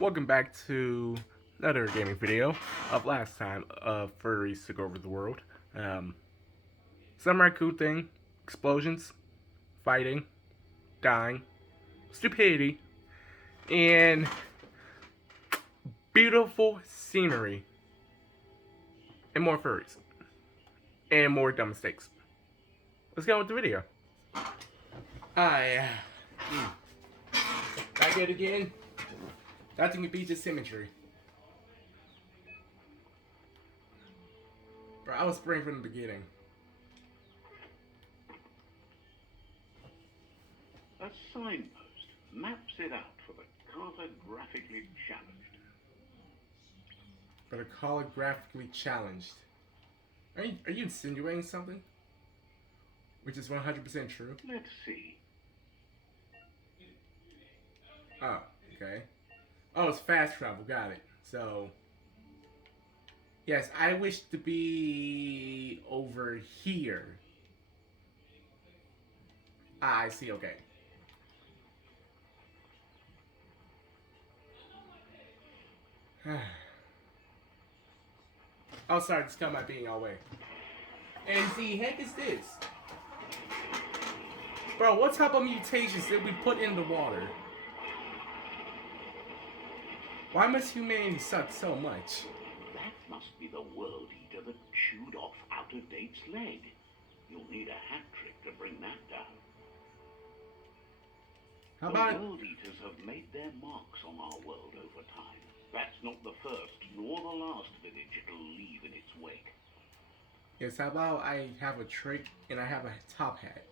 Welcome back to another gaming video of last time of furries took over the world. Um, Samurai cool thing, explosions, fighting, dying, stupidity, and beautiful scenery, and more furries, and more dumb mistakes. Let's get on with the video. I back at it again. Nothing can beat this symmetry. Bro, I was spraying from the beginning. A signpost maps it out for the cartographically challenged. But are holographically challenged. Are you insinuating something? Which is 100% true? Let's see. Oh, okay. Oh, it's fast travel. Got it. So, yes, I wish to be over here. Ah, I see. Okay. Oh, sorry. This cut my being all way. And the heck is this? Bro, what type of mutations did we put in the water? Why must humanity suck so much? That must be the world eater that chewed off Out-of-Date's leg. You'll need a hat trick to bring that down. How The about... world eaters have made their marks on our world over time. That's not the first nor the last village it'll leave in its wake. Yes, how about I have a trick and I have a top hat?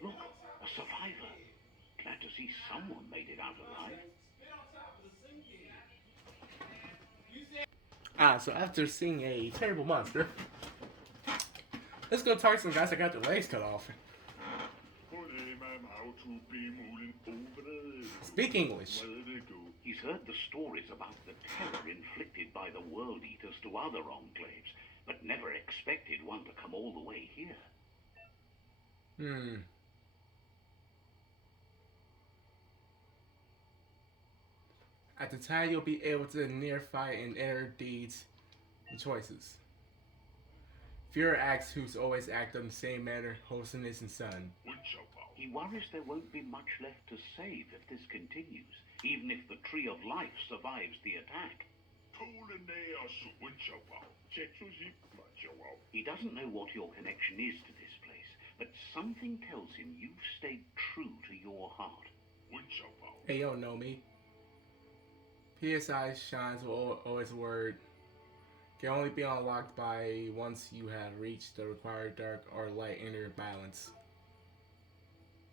Look, a survivor. Glad to see someone made it out alive. Ah, so after seeing a terrible monster, let's go talk to some guys that got their legs cut off. Speak English. He's heard the stories about the terror inflicted by the world eaters to other enclaves, but never expected one to come all the way here. At the time, you'll be able to near fight and enter deeds and choices. Fear acts who's always act in the same manner, wholesomeness and sun. He worries there won't be much left to save if this continues, even if the Tree of Life survives the attack. He doesn't know what your connection is to this place, but something tells him you've stayed true to your heart. Hey, you don't know me. PSI shines will always word. Can only be unlocked by once you have reached the required dark or light inner balance.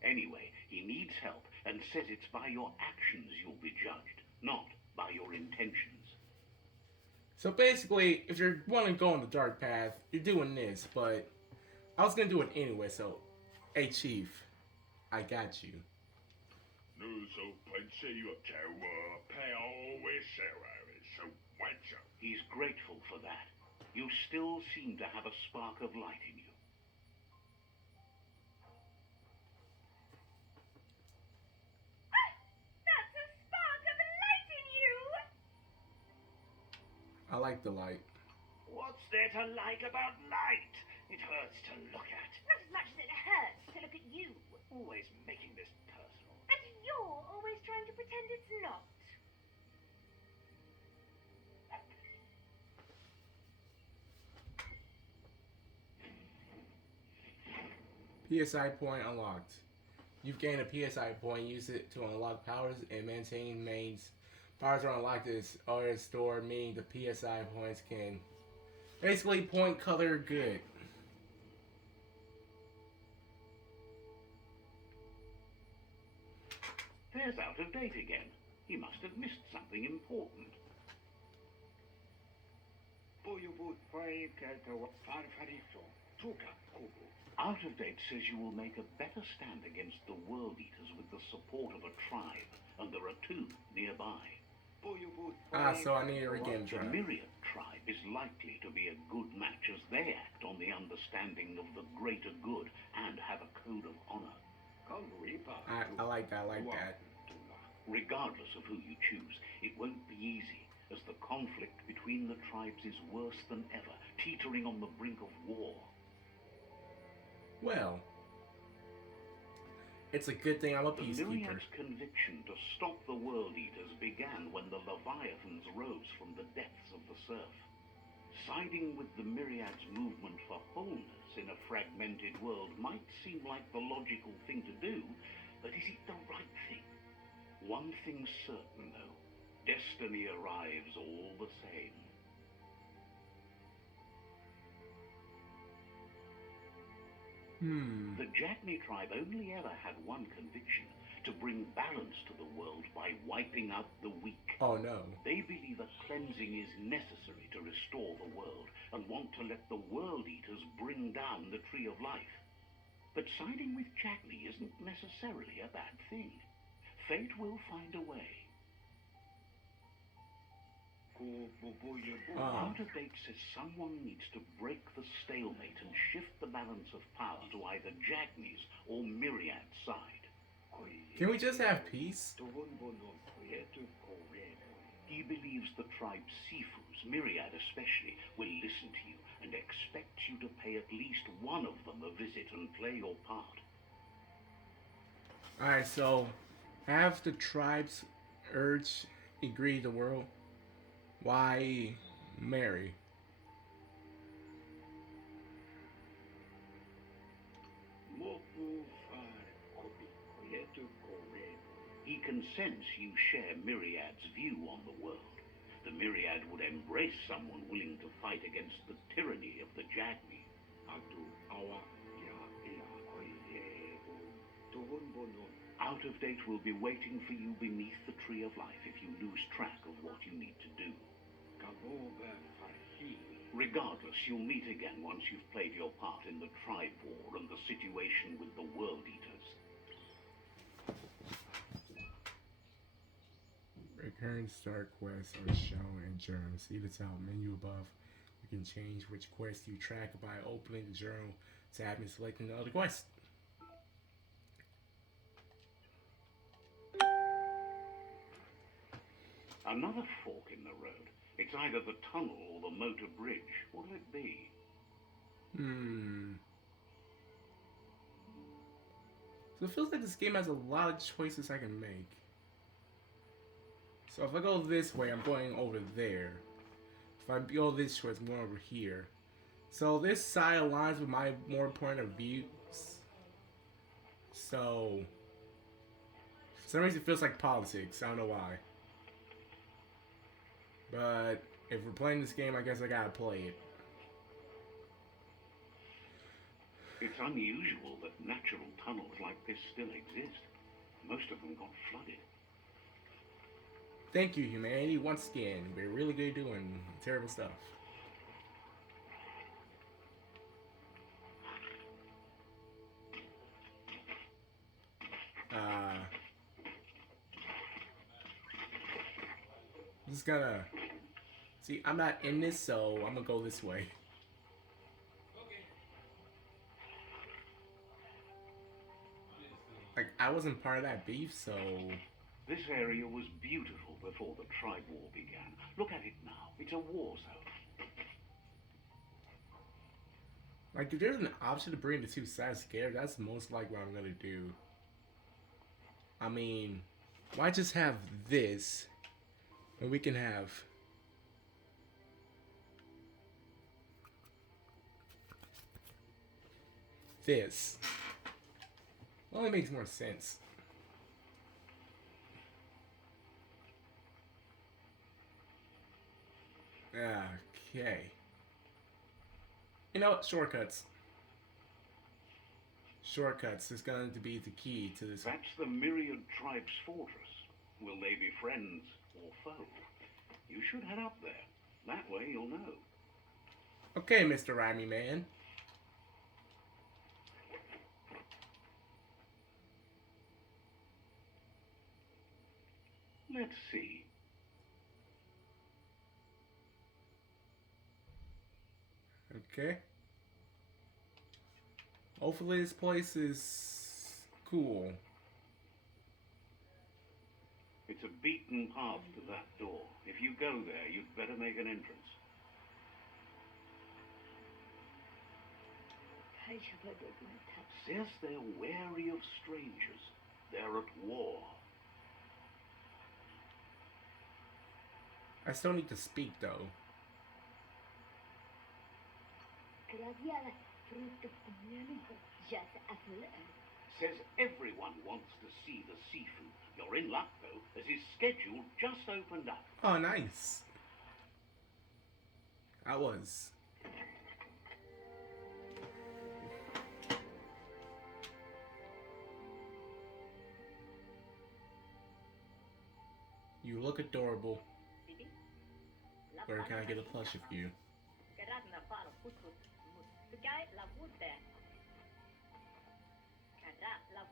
Anyway, he needs help and says it's by your actions you'll be judged, not by your intentions. So basically, if you're wanting to go on the dark path, you're doing this, but I was gonna do it anyway, so hey Chief, I got you. He's grateful for that. You still seem to have a spark of light in you. That's a spark of light in you! I like the light. What's there to like about light? It hurts to look at. Not as much as it hurts to look at you. Always making this personal. And you're always trying to pretend it's not. PSI point unlocked. You've gained a PSI point. Use it to unlock powers and maintain mains. Powers are unlocked as are stored, meaning the PSI points can basically point color good. There's Out-of-Date again. He must have missed something important. Out-of-Date says you will make a better stand against the world eaters with the support of a tribe, and there are two nearby. Ah, so I need to regain The tribe. Myriad tribe is likely to be a good match as they act on the understanding of the greater good and have a code of honor. I like that. I like that. Regardless of who you choose, it won't be easy, as the conflict between the tribes is worse than ever, teetering on the brink of war. Well, it's a good thing I'm a The peacekeeper. Myriad's conviction to stop the World Eaters began when the Leviathans rose from the depths of the surf. Siding with the Myriad's movement for wholeness in a fragmented world might seem like the logical thing to do, but is it the right thing? One thing's certain, though. Destiny arrives all the same. The Jagni tribe only ever had one conviction: to bring balance to the world by wiping out the weak. Oh no. They believe a cleansing is necessary to restore the world, and want to let the World Eaters bring down the Tree of Life. But siding with Jagni isn't necessarily a bad thing. Fate will find a way. Out of date says someone needs to break the stalemate and shift the balance of power to either Jagni's or Myriad's side. Can we just have peace? He believes the tribe's Sifus, Myriad especially, will listen to you and expect you to pay at least one of them a visit and play your part. Alright, so have the tribes urge agree the world? Why marry? He can sense you share Myriad's view on the world. The Myriad would embrace someone willing to fight against the tyranny of the Jagni. Out of Date will be waiting for you beneath the Tree of Life if you lose track of what you need to do. Regardless, you'll meet again once you've played your part in the tribe war and the situation with the World Eaters. Recurrent start quests are shown in journal. See the top menu above. You can change which quest you track by opening the journal tab and selecting the other quest. Another fork in the road. It's either the tunnel or the motor bridge. What'll it be? So it feels like this game has a lot of choices I can make. So if I go this way, I'm going over there. If I go this way, I'm going over here. So this side aligns with my more point of views. So for some reason it feels like politics. I don't know why. But if we're playing this game, I guess I gotta play it. It's unusual that natural tunnels like this still exist. Most of them got flooded. Thank you, humanity, once again. We're really good at doing terrible stuff. Just gonna... See, I'm not in this, so I'm gonna go this way. Like, I wasn't part of that beef, so... This area was beautiful before the tribe war began. Look at it now. It's a war zone. Like, if there's an option to bring the two sides together, that's most likely what I'm gonna do. I mean, why just have this when we can have this? It only makes more sense. Okay. You know what? Shortcuts. Shortcuts is going to be the key to this. That's the Myriad tribe's fortress. Will they be friends or foe? You should head up there. That way you'll know. Okay, Mr. Rhymy Man. Let's see. Okay. Hopefully this place is Cool. It's a beaten path to that door. If you go there, you'd better make an entrance. Says they're wary of strangers. They're at war. I still need to speak though. Says everyone wants to see the Sifu. You're in luck, though, as his schedule just opened up. Oh, nice. I was. You look adorable. Where can I get a plush of you?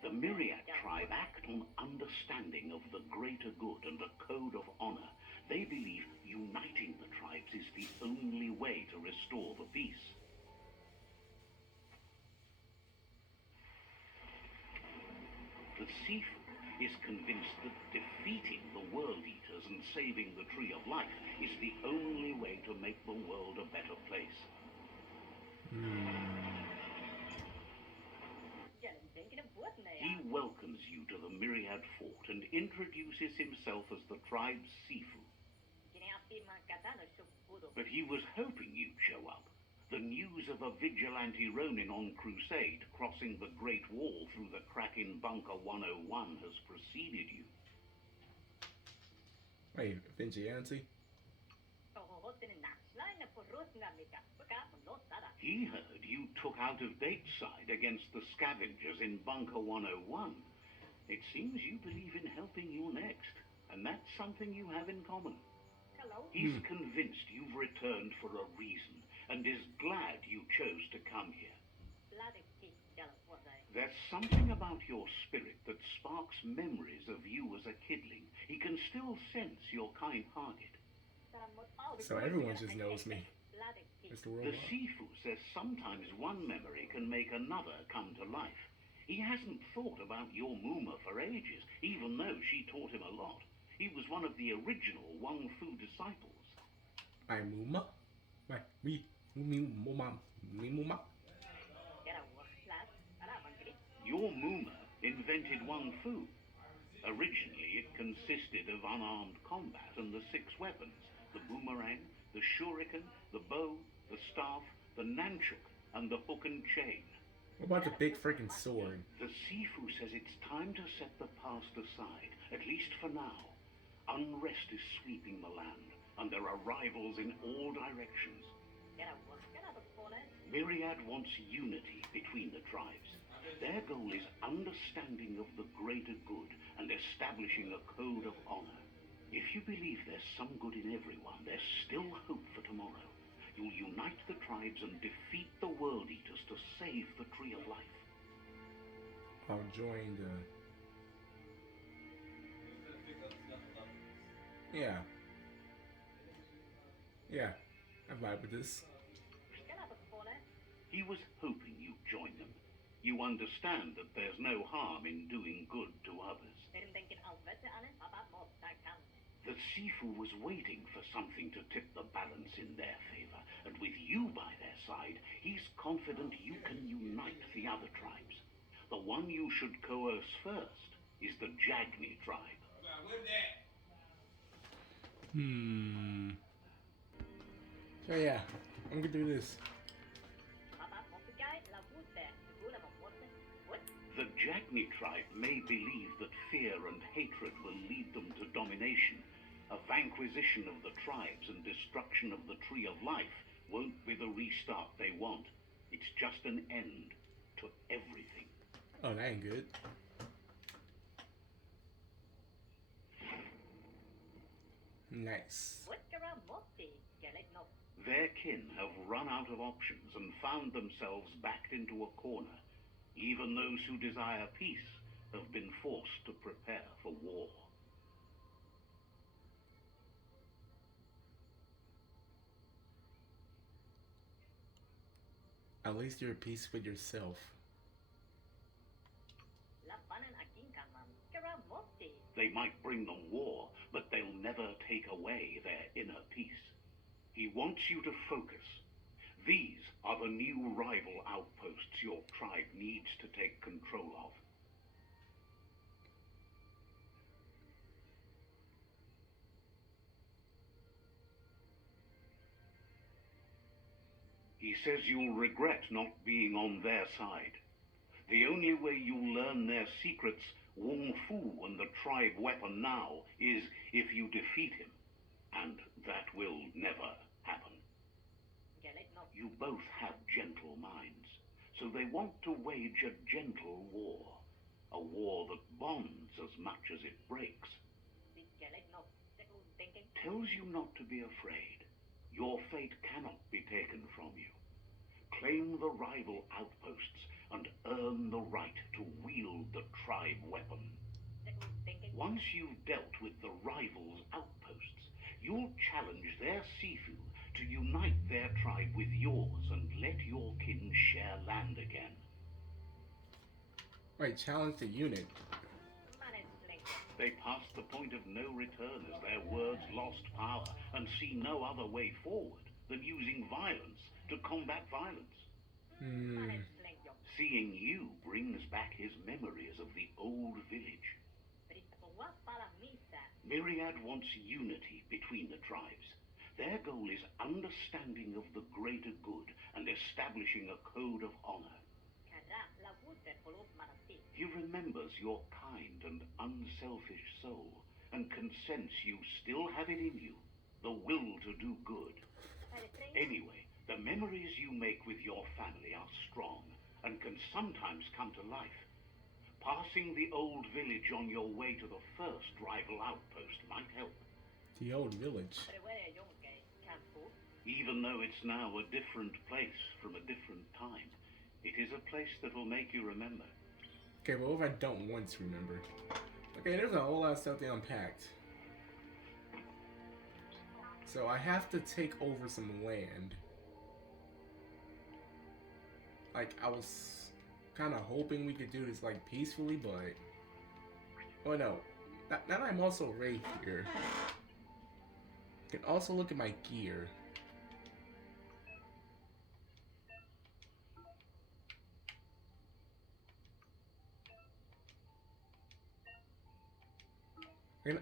The Myriad tribe act on understanding of the greater good and a code of honor. They believe uniting the tribes is the only way to restore the peace. The Sifu is convinced that defeating the World Eaters and saving the Tree of Life is the only way to make the world a better place. He welcomes you to the Myriad Fort and introduces himself as the tribe's Sifu. But he was hoping you'd show up. The news of a vigilante Ronin on crusade crossing the Great Wall through the crack in Bunker 101 has preceded you. Wait, vigilante? He heard you took out of date's side against the scavengers in Bunker 101. It seems you believe in helping your next, and that's something you have in common. He's convinced you've returned for a reason, and is glad you chose to come here. There's something about your spirit that sparks memories of you as a kidling. He can still sense you're kind-hearted. So everyone just knows me. Mr. The Worldwide. Sifu says sometimes one memory can make another come to life. He hasn't thought about your Muma for ages, even though she taught him a lot. He was one of the original Wang Fu disciples. My Muma? Me Muma? Your Muma invented Wang Fu. Originally, it consisted of unarmed combat and the 6 weapons: the boomerang, the shuriken, the bow, the staff, the nunchuk, and the hook and chain. What about the big freaking sword? The Sifu says it's time to set the past aside, at least for now. Unrest is sweeping the land, and there are rivals in all directions. Myriad wants unity between the tribes. Their goal is understanding of the greater good and establishing a code of honor. If you believe there's some good in everyone, there's still hope for tomorrow. You'll unite the tribes and defeat the World Eaters to save the Tree of Life. I'll join the... Yeah. Yeah. I vibe with this. He was hoping you'd join them. You understand that there's no harm in doing good to others. The Sifu was waiting for something to tip the balance in their favor, and with you by their side, he's confident you can unite the other tribes. The one you should coerce first is the Jagni tribe. So yeah, I'm gonna do this. The Jagni tribe may believe that fear and hatred will lead them to domination. A vanquisition of the tribes and destruction of the Tree of Life won't be the restart they want. It's just an end to everything. Oh, that ain't good. Nice. Their kin have run out of options and found themselves backed into a corner. Even those who desire peace have been forced to prepare for war. At least you're at peace with yourself. They might bring them war, but they'll never take away their inner peace. He wants you to focus. These are the new rival outposts your tribe needs to take control of. He says you'll regret not being on their side. The only way you'll learn their secrets, Wong Fu and the tribe weapon now, is if you defeat him. And that will never happen. You both have gentle minds, so they want to wage a gentle war. A war that bonds as much as it breaks. Tells you not to be afraid. Your fate cannot be taken from you. Claim the rival outposts and earn the right to wield the tribe weapon. Once you've dealt with the rival's outposts, you'll challenge their Sifu to unite their tribe with yours and let your kin share land again. Wait, challenge the unit. They passed the point of no return as their words lost power and see no other way forward than using violence to combat violence. Seeing you brings back his memories of the old village. Myriad wants unity between the tribes. Their goal is understanding of the greater good and establishing a code of honor. He remembers your kind and unselfish soul and can sense you still have it in you, the will to do good. Anyway, the memories you make with your family are strong and can sometimes come to life. Passing the old village on your way to the first rival outpost might help. The old village. Even though it's now a different place from a different time, it is a place that will make you remember. Okay, but what if I don't want to remember? Okay, there's a whole lot of stuff they unpacked. So I have to take over some land. Like, I was kind of hoping we could do this, like, peacefully, but... Oh, no. Now I'm also right here. I can also look at my gear.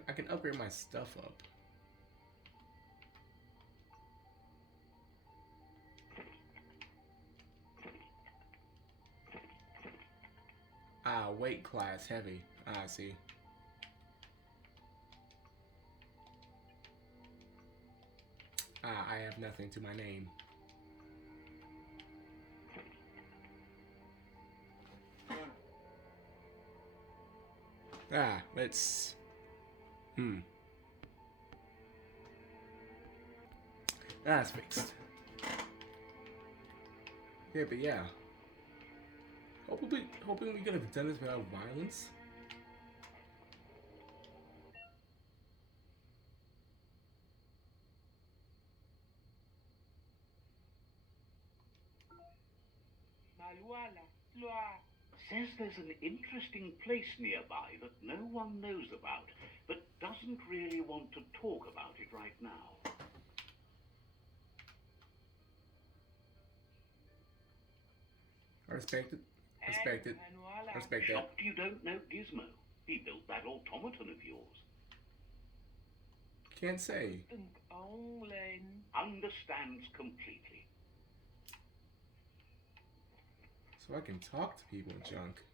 I can upgrade my stuff up. Ah, weight class heavy. Ah, I see. Ah, I have nothing to my name. Ah, let's... That's fixed. Yeah, but yeah. Hoping we could have done this without violence. Says there's an interesting place nearby that no one knows about, but doesn't really want to talk about it right now. I respect it. Respect it. Respect that. Shocked you don't know Gizmo. He built that automaton of yours. Can't say. Understands completely. So I can talk to people and junk.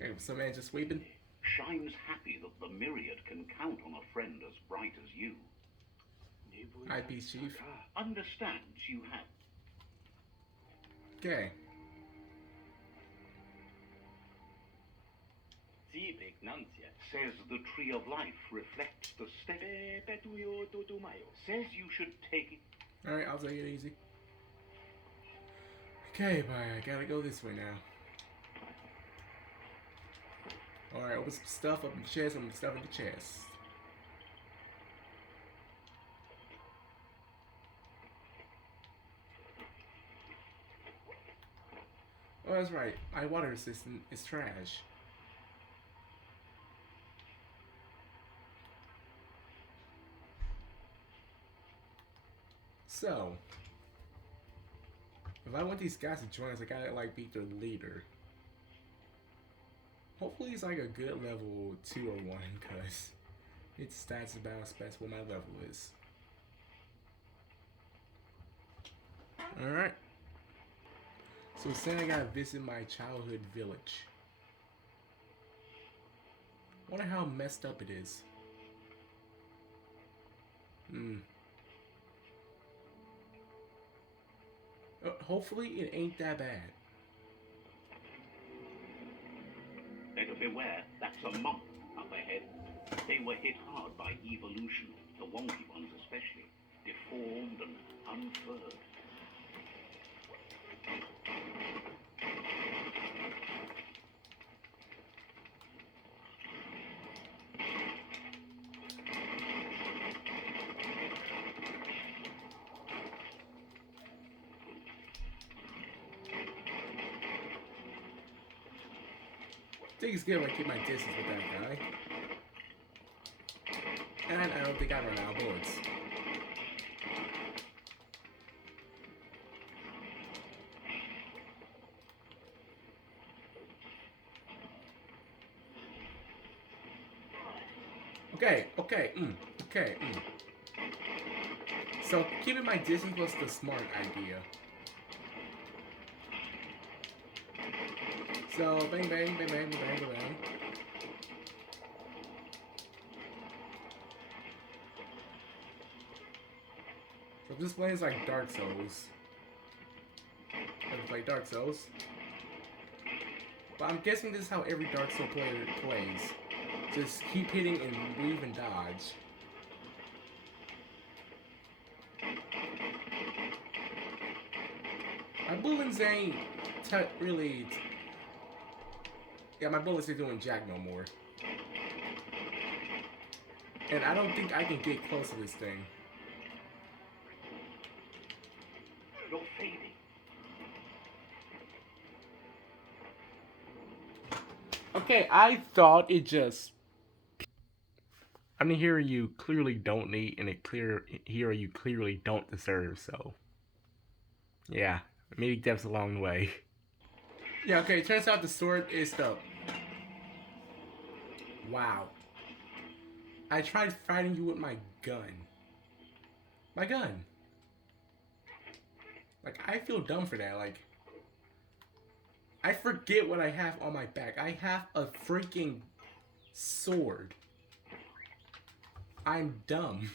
Hey, some man just sweeping. Shine's happy that the Myriad can count on a friend as bright as you. Hi, Peace Chief. Understands you have. Okay. Says the tree of life reflects the state. Says you should take it. Alright, I'll take it easy. Okay, but I gotta go this way now. Alright, open some stuff up in the chest, open stuff in the chest. Oh, that's right. My water system is trash. So, if I want these guys to join us, I gotta like beat their leader. Hopefully he's like a good level 2 or 1, cause its stats about specs what my level is. Alright. So it's saying I gotta visit my childhood village. Wonder how messed up it is. Hopefully it ain't that bad. Better beware, that's a monk up ahead. They were hit hard by evolution, the wonky ones especially, deformed and unfurred. I think it's good if I keep my distance with that guy. And I don't think I run out of bullets. Okay. So keeping my distance was the smart idea. So bang bang bang bang bang bang. So this play is like Dark Souls. Ever play Dark Souls? But I'm guessing this is how every Dark Souls player plays. Just keep hitting and weave and dodge. My bullets ain't really... Yeah, my bullets are doing jack no more. And I don't think I can get close to this thing. You're fading. Okay, I thought it just... I'm a hero you clearly don't need and a hero you clearly don't deserve, so... Yeah, maybe depths along the way. Yeah, okay, it turns out the sword is the... Wow. I tried fighting you with my gun. My gun. Like, I feel dumb for that, like... I forget what I have on my back. I have a freaking sword. I'm dumb.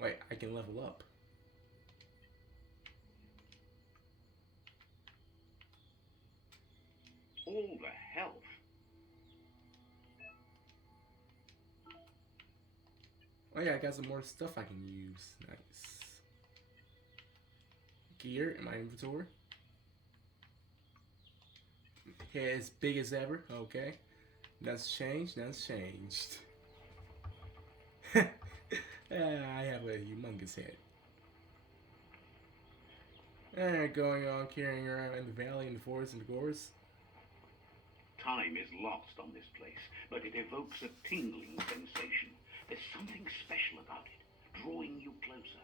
Wait, I can level up. All the health. Oh yeah, I got some more stuff I can use. Nice. Gear in my inventory. Head as big as ever. Okay. That's changed. That's changed. I have a humongous head. Alright, going on carrying around in the valley, in the forest, and the gorse. Time is lost on this place, but it evokes a tingling sensation. There's something special about it, drawing you closer.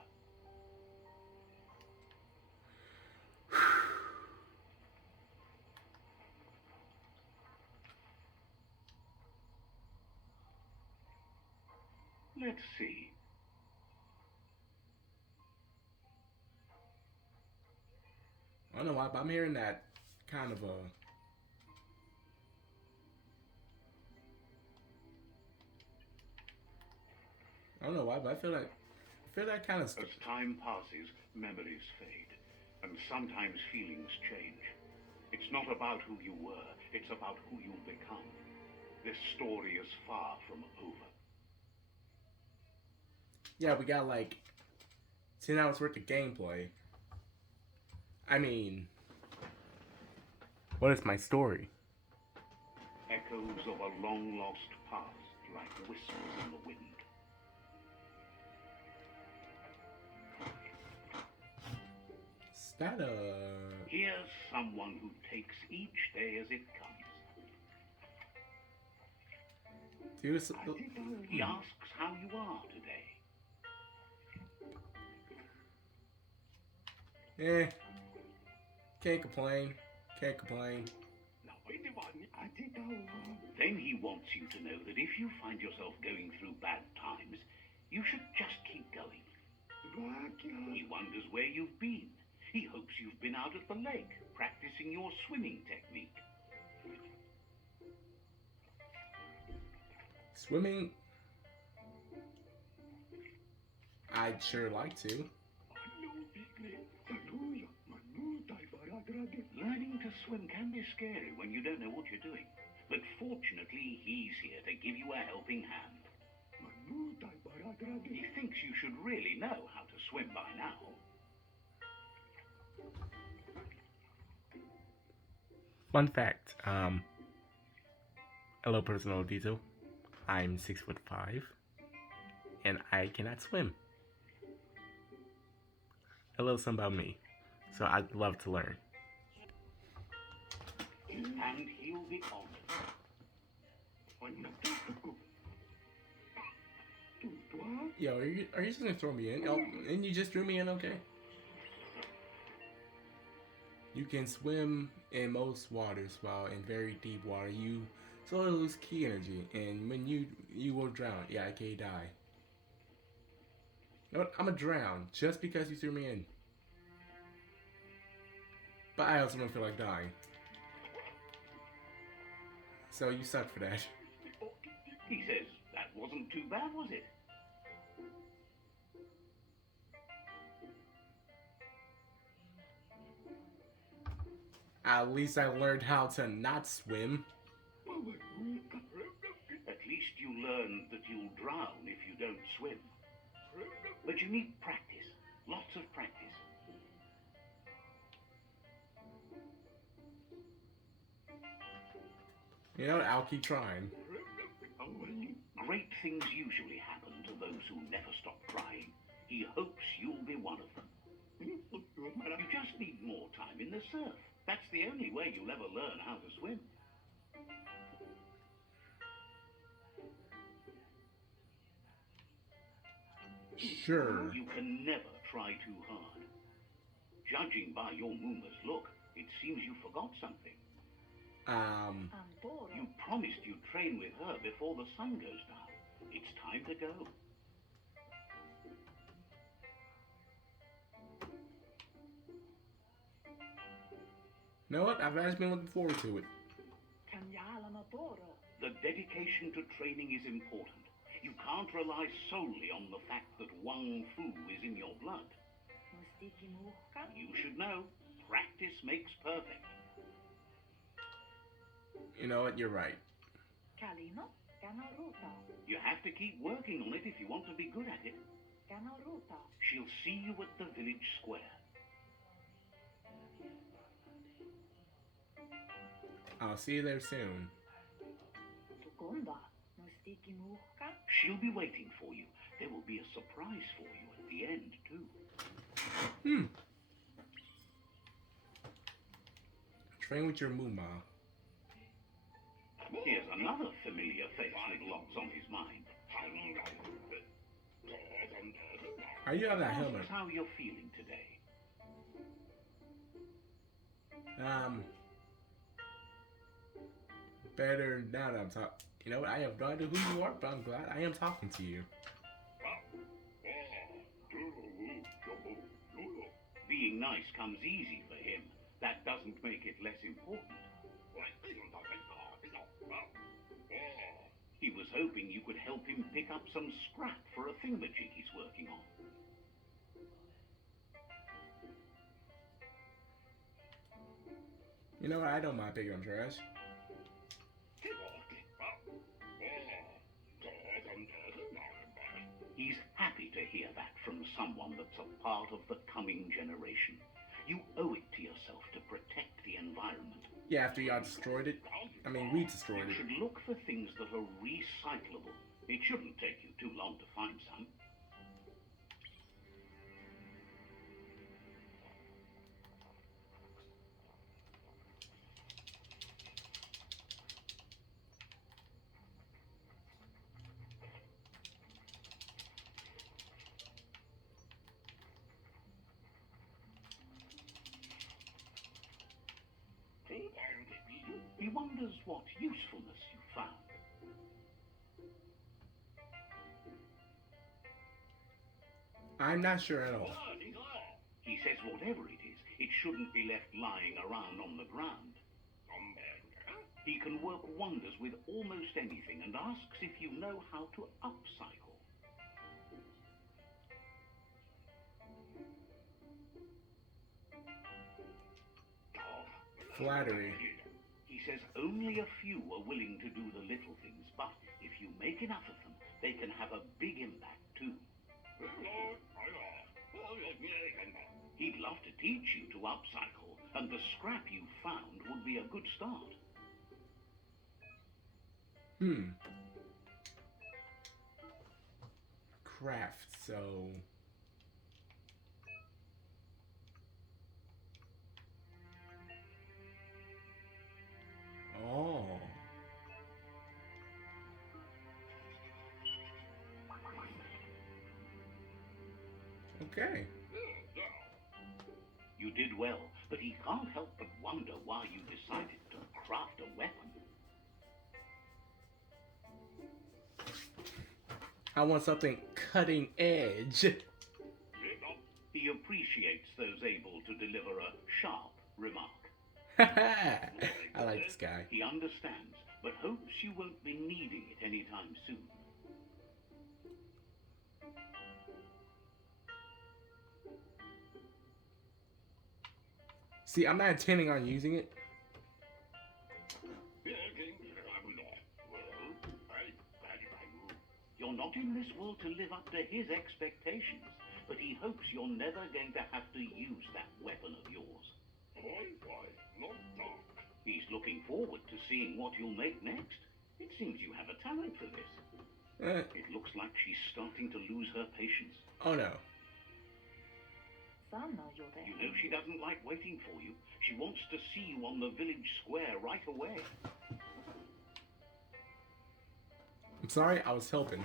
Let's see. I don't know why, but I'm hearing that kind of a... I don't know why, but I feel that kind of... As time passes, memories fade, and sometimes feelings change. It's not about who you were, it's about who you'll become. This story is far from over. Yeah, we got like 10 hours worth of gameplay. I mean, what is my story? Echoes of a long-lost past, like whispers in the wind. Is that a... Here's someone who takes each day as it comes. He asks how you are today. Can't complain. Can't complain. Then he wants you to know that if you find yourself going through bad times, you should just keep going. He wonders where you've been. He hopes you've been out at the lake, practicing your swimming technique. Swimming? I'd sure like to. Learning to swim can be scary when you don't know what you're doing. But fortunately, he's here to give you a helping hand. He thinks you should really know how to swim by now. Fun fact, a little personal detail. I'm 6'5", and I cannot swim. A little something about me. So I'd love to learn. And he'll be honored. Yo, are you just gonna throw me in? Oh, and you just threw me in, okay? You can swim in most waters, while in very deep water you slowly lose key energy, and when you will drown. Yeah, aka die. You know what? I'm gonna drown just because you threw me in. But I also don't feel like dying. So you suck for that. He says that wasn't too bad, was it? At least I learned how to not swim. At least you learned that you'll drown if you don't swim. But you need practice. Lots of practice. You know what? I'll keep trying. Great things usually happen to those who never stop trying. He hopes you'll be one of them. You just need more time in the surf. That's the only way you'll ever learn how to swim. Sure. You can never try too hard. Judging by your Mooma's look, it seems you forgot something. You promised you'd train with her before the sun goes down. It's time to go. You know what? I've actually been looking forward to it. The dedication to training is important. You can't rely solely on the fact that Wang Fu is in your blood. You should know, practice makes perfect. You know what? You're right. You have to keep working on it if you want to be good at it. She'll see you at the village square. I'll see you there soon. She'll be waiting for you. There will be a surprise for you at the end, too. Train with your Mooma. Here's another familiar face with lots on his mind. How you have that helmet? Ask how you're feeling today. Better now that I'm talking. You know what? I have no idea who you are, but I'm glad I am talking to you. Being nice comes easy for him. That doesn't make it less important. He was hoping you could help him pick up some scrap for a thingamajig he's working on. You know what? I don't mind picking up trash. He's happy to hear that from someone that's a part of the coming generation. You owe it to yourself to protect the environment. Yeah, after y'all destroyed it. I mean, we destroyed You it. should look for things that are recyclable. It shouldn't take you too long to find some. wonders what usefulness you found. I'm not sure at all. He says whatever it is, it shouldn't be left lying around on the ground. He can work wonders with almost anything and asks if you know how to upcycle. Flattery. He says only a few are willing to do the little things, but if you make enough of them, they can have a big impact too. He'd love to teach you to upcycle, and the scrap you found would be a good start. Craft, so... Oh. Okay. You did well, but he can't help but wonder why you decided to craft a weapon. I want something cutting edge. He appreciates those able to deliver a sharp remark. I like this guy. He understands, but hopes you won't be needing it anytime soon. See, I'm not intending on using it. You're not in this world to live up to his expectations, but he hopes you're never going to have to use that weapon of yours. He's looking forward to seeing what you'll make next. It seems you have a talent for this. It looks like she's starting to lose her patience. Oh no. You know she doesn't like waiting for you. She wants to see you on the village square right away. I'm sorry, I was helping.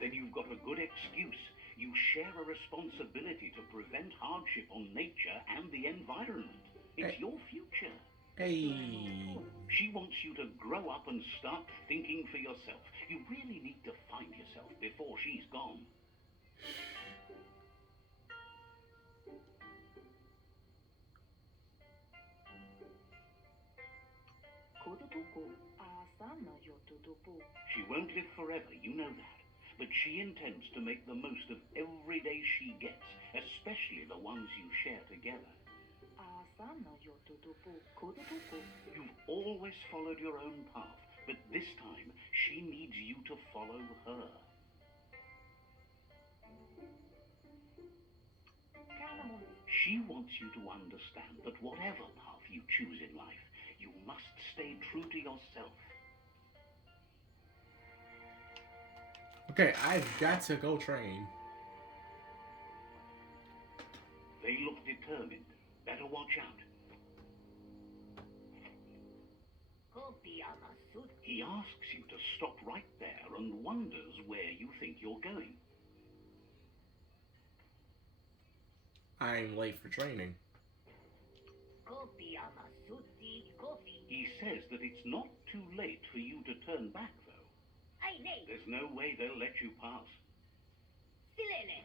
Then you've got a good excuse. You share a responsibility to prevent hardship on nature and the environment. It's your future. Hey. She wants you to grow up and start thinking for yourself. You really need to find yourself before she's gone. She won't live forever, you know that. But she intends to make the most of every day she gets, especially the ones you share together. You've always followed your own path, but this time she needs you to follow her. She wants you to understand that whatever path you choose in life, you must stay true to yourself. Okay, I've got to go train. They look determined. Better watch out. He asks you to stop right there and wonders where you think you're going. I'm late for training. He says that it's not too late for you to turn back, though. There's no way they'll let you pass.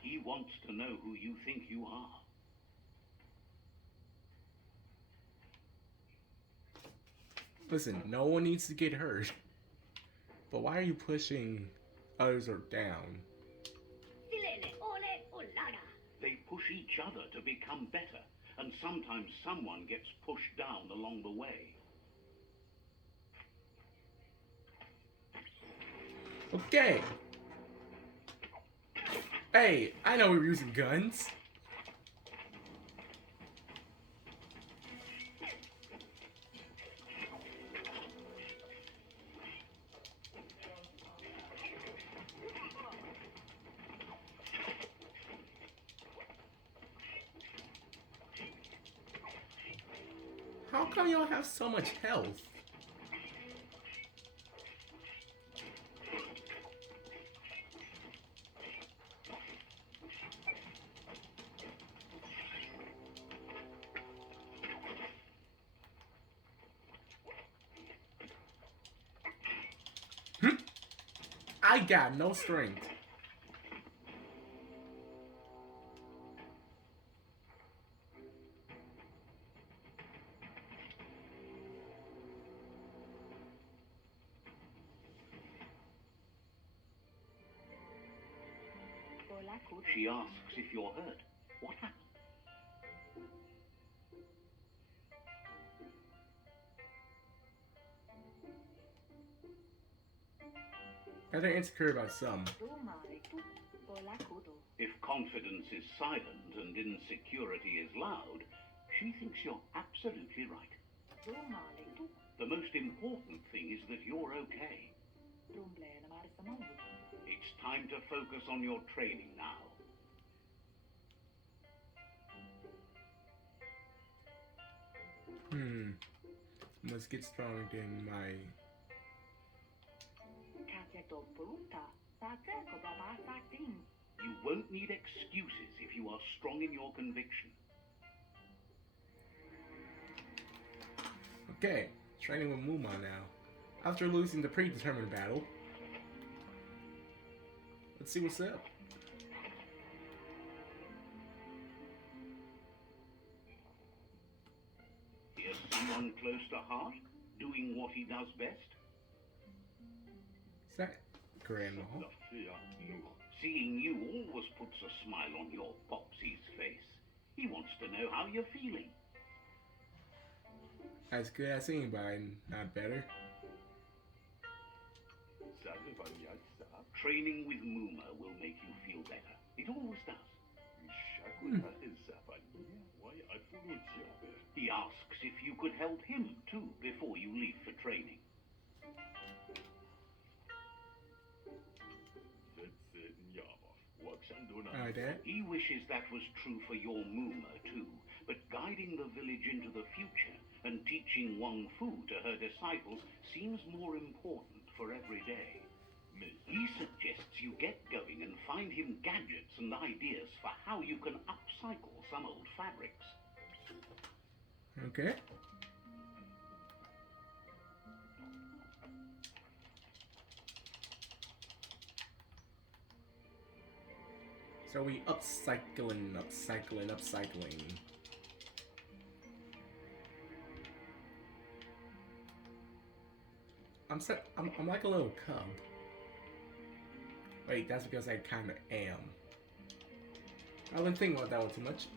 He wants to know who you think you are. Listen, no one needs to get hurt. But why are you pushing others down? They push each other to become better, and sometimes someone gets pushed down along the way. Okay. Hey, I know we were using guns. How come y'all have so much health? I got no strength. She asks if you're hurt. What happened? They're insecure about some. If confidence is silent and insecurity is loud, she thinks you're absolutely right. The most important thing is that you're okay. It's time to focus on your training now. Must get stronger than my. You won't need excuses if you are strong in your conviction. Okay, training with Muma now. After losing the predetermined battle, let's see what's up. Here's someone close to heart, doing what he does best. Is that Grandma? Seeing you always puts a smile on your Popsy's face. He wants to know how you're feeling. As good as anybody, not better. Training with Muma will make you feel better. It always does. He asks if you could help him too before you leave for training. Alright, Dad. He wishes that was true for your Muma too, but guiding the village into the future and teaching Wang Fu to her disciples seems more important for every day. He suggests you get going and find him gadgets and ideas for how you can upcycle some old fabrics. Okay. So we upcycling. I'm like a little cub. Wait, that's because I kind of am. I didn't think about that one too much.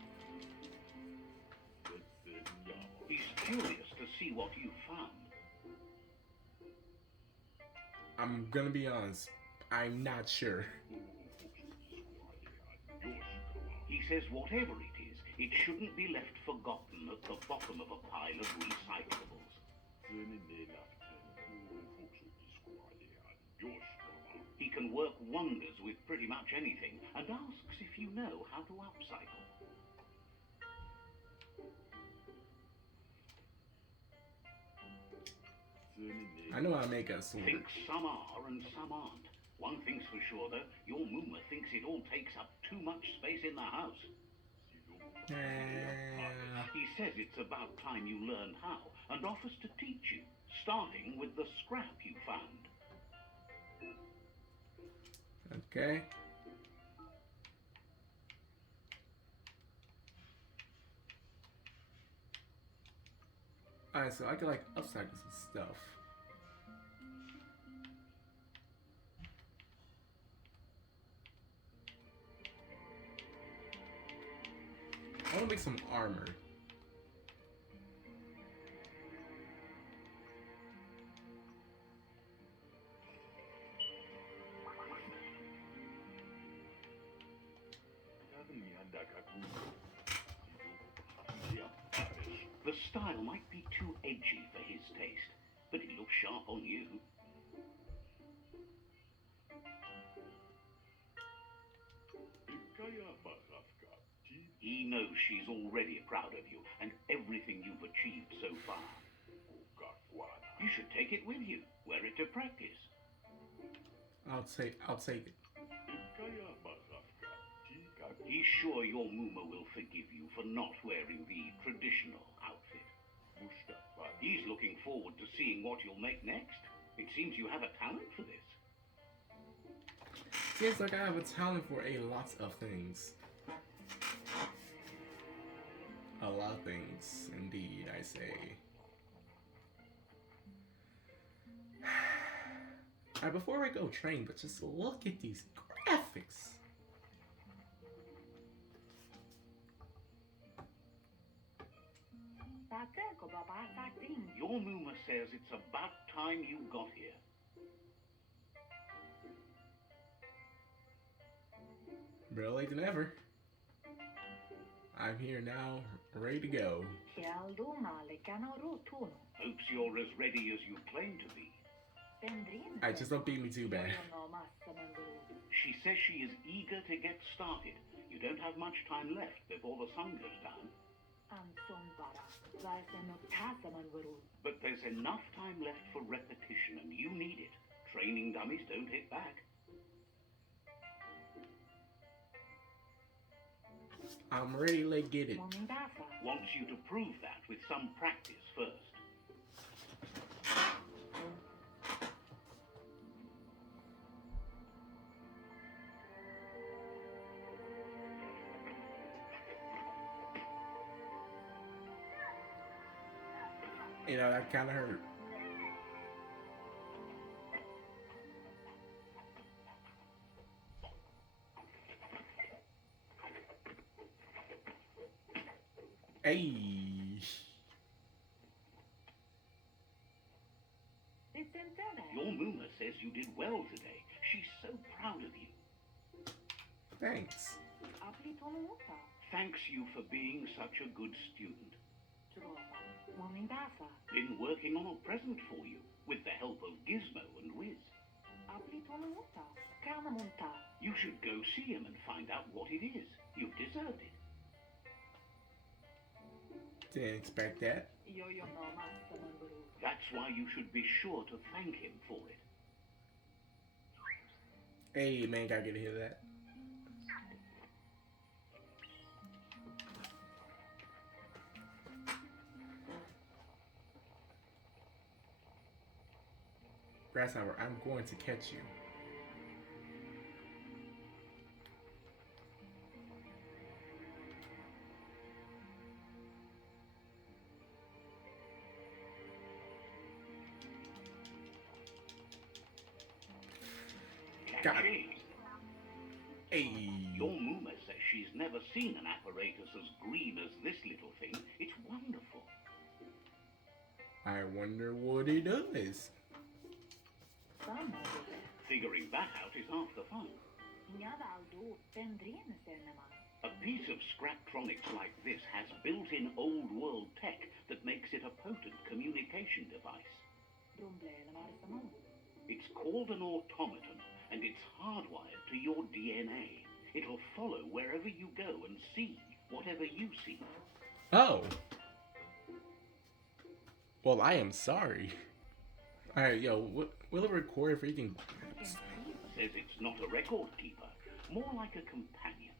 He's curious to see what you found. I'm gonna be honest. I'm not sure. He says whatever it is, it shouldn't be left forgotten at the bottom of a pile of recyclables. He can work wonders with pretty much anything and asks if you know how to upcycle. I know how to make a sword. Thinks some are and some aren't. One thing's for sure though, your Muma thinks it all takes up too much space in the house. He says it's about time you learn how and offers to teach you, starting with the scrap you found. Okay. Alright, so I can like upcycle some stuff. I want to make some armor. The style might be too edgy for his taste, but it looks sharp on you. He knows she's already proud of you and everything you've achieved so far. You should take it with you, wear it to practice. I'll take it. He's sure your Muma will forgive you for not wearing the traditional outfit. He's looking forward to seeing what you'll make next. It seems you have a talent for this. Seems like I have a talent for a lot of things. A lot of things, indeed, I say. Alright, before I go train, but just look at these graphics. Your Muma says it's about time you got here. Better late than ever. I'm here now, ready to go. Hopes you're as ready as you claim to be. Alright, just don't beat me too bad. She says she is eager to get started. You don't have much time left before the sun goes down. But there's enough time left for repetition, and you need it. Training dummies don't hit back. I'm ready, let's get it. Wants you to prove that with some practice first. You know, that kind of hurt. Hey. Your Muma says you did well today. She's so proud of you. Thanks. Thanks you for being such a good student. Been working on a present for you, with the help of Gizmo and Wiz. You should go see him and find out what it is. You've deserved it. Didn't expect that. That's why you should be sure to thank him for it. Hey, man, gotta get to hear that. Grasshopper, I'm going to catch you. Got it. Hey. Your Muma says she's never seen an apparatus as green as this little thing. It's wonderful. I wonder what it does. Figuring that out is half the fun. A piece of Scraptronics like this has built-in old-world tech that makes it a potent communication device. It's called an automaton, and it's hardwired to your DNA. It'll follow wherever you go and see whatever you see. Oh. Well, I am sorry. Alright, yo, will it record if anything? Says it's not a record keeper, more like a companion.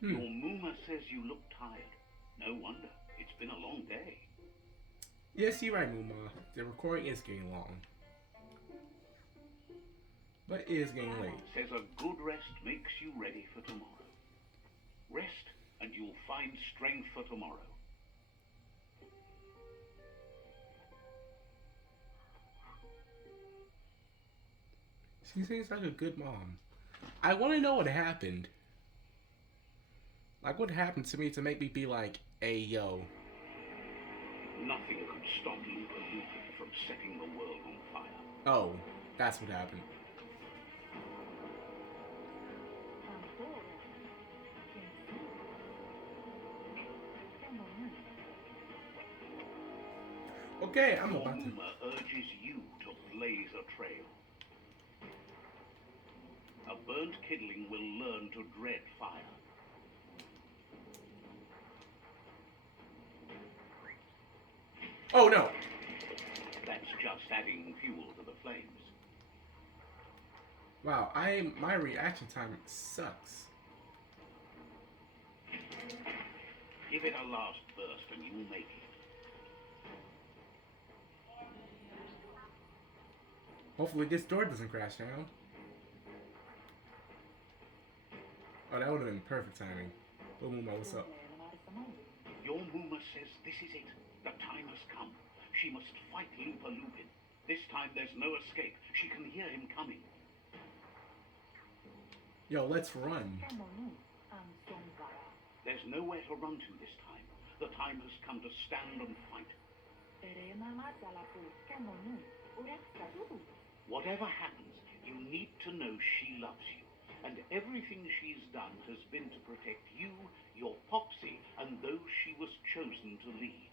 Hmm. Your Muma says you look tired. No wonder. It's been a long day. Yes, you're right, Muma. The recording is getting long. But it is getting late. Says a good rest makes you ready for tomorrow. Rest and you'll find strength for tomorrow. She seems like a good mom. I want to know what happened. Like, what happened to me to make me be like, hey, yo. Nothing could stop Luca Lucan from setting the world on fire. Oh, that's what happened. Okay, I'm about to... Muma urges you to blaze a trail. A burnt kidling will learn to dread fire. Oh, no. That's just adding fuel to the flames. Wow, my reaction time sucks. Give it a last burst and you'll make it. Hopefully this door doesn't crash down. Oh, that would have been perfect timing. Boom, Muma, what's up? Your Muma says this is it. The time has come. She must fight Lupa Lupin. This time there's no escape. She can hear him coming. Yo, let's run. There's nowhere to run to this time. The time has come to stand and fight. Whatever happens, you need to know she loves you. And everything she's done has been to protect you, your Popsy, and those she was chosen to lead.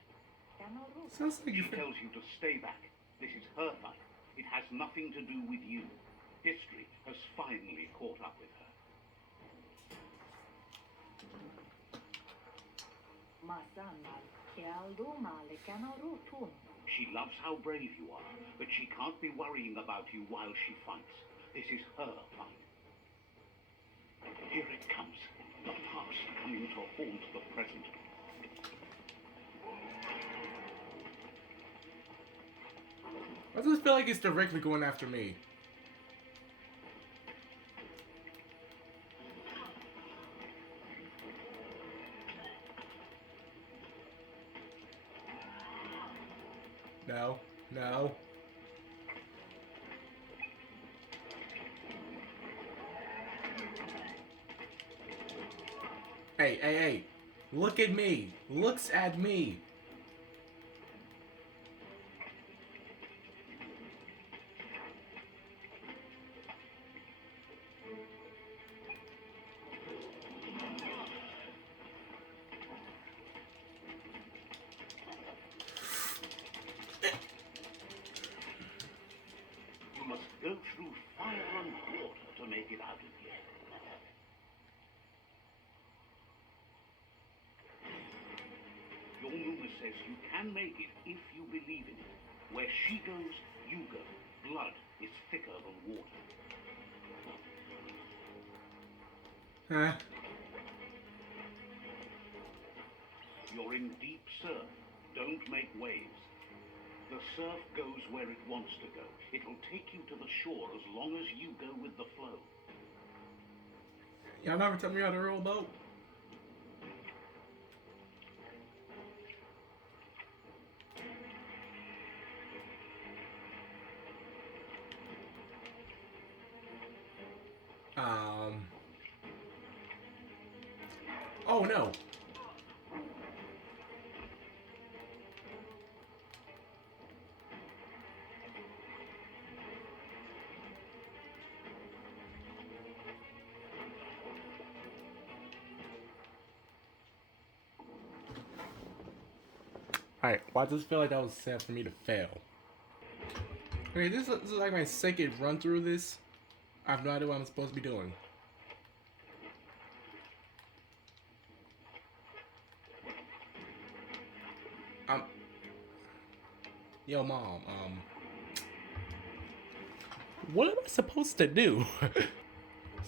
Sounds like She tells you to stay back. This is her fight. It has nothing to do with you. History has finally caught up with her. She loves how brave you are, but she can't be worrying about you while she fights. This is her fight. Here it comes. The past coming to haunt the present. I just feel like it's directly going after me. No, no. Hey, hey, hey. Look at me. Looks at me. You must go through fire and water to make it out of here. Your Muma says you can make it if you believe in it. Where she goes, you go. Blood is thicker than water. Huh? You're in deep surf. Don't make waves. The surf goes where it wants to go. It'll take you to the shore as long as you go with the flow. Y'all never tell me how to row a boat? Oh no. Alright, why does it feel like that was set for me to fail? Okay, this is like my second run through this. I have no idea what I'm supposed to be doing. Yo, Mom, what am I supposed to do?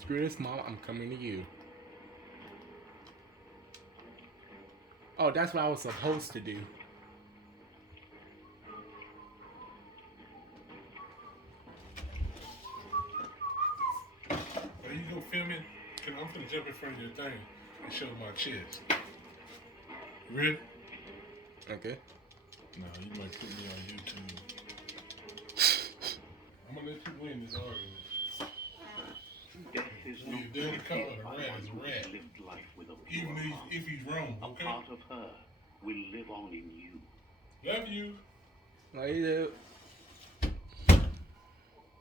Screw this, Mom, I'm coming to you. Oh, that's what I was supposed to do. Are you gonna film it? I'm gonna jump in front of your thing and show my chest. You ready? Okay. No, you might put me on YouTube. I'm gonna let you win this argument. Death is Well, not you dare to call defeated it a by rat one is a who has rat. lived life with a Even pure heart. if he's wrong, A okay? part of her will live on in you. Love you. What do you do?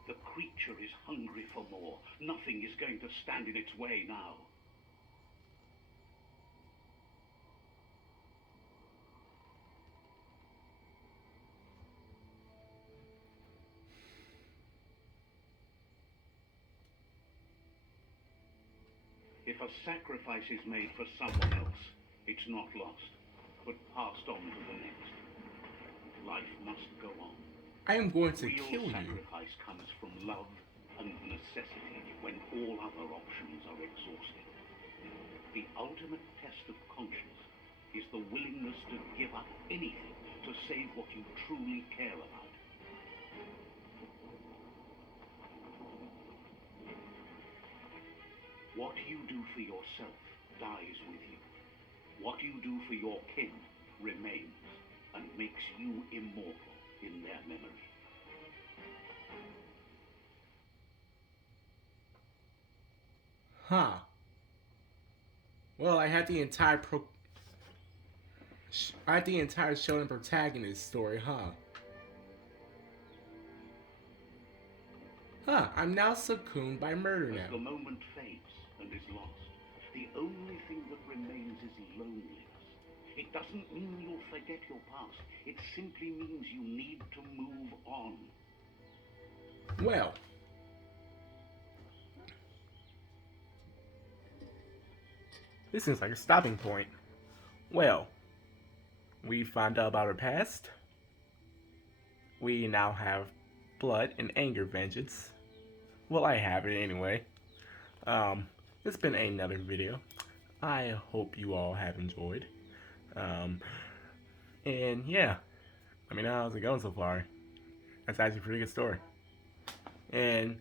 The creature is hungry for more. Nothing is going to stand in its way now. If a sacrifice is made for someone else, it's not lost, but passed on to the next. Life must go on. I am going to Real kill you. sacrifice comes from love and necessity when all other options are exhausted. The ultimate test of conscience is the willingness to give up anything to save what you truly care about. What you do for yourself dies with you. What you do for your kin remains and makes you immortal in their memory. Huh. Well, I had the entire show and protagonist story, huh? Huh, I'm now succumbed by murder As now. the moment fades and is lost, the only thing that remains is loneliness. It doesn't mean you'll forget your past. It simply means you need to move on. Well, this seems like a stopping point. Well, we found out about her past. We now have blood and anger vengeance. Well, I have it anyway. It's been another video. I hope you all have enjoyed. And yeah, let me know how's it going so far. That's actually a pretty good story. And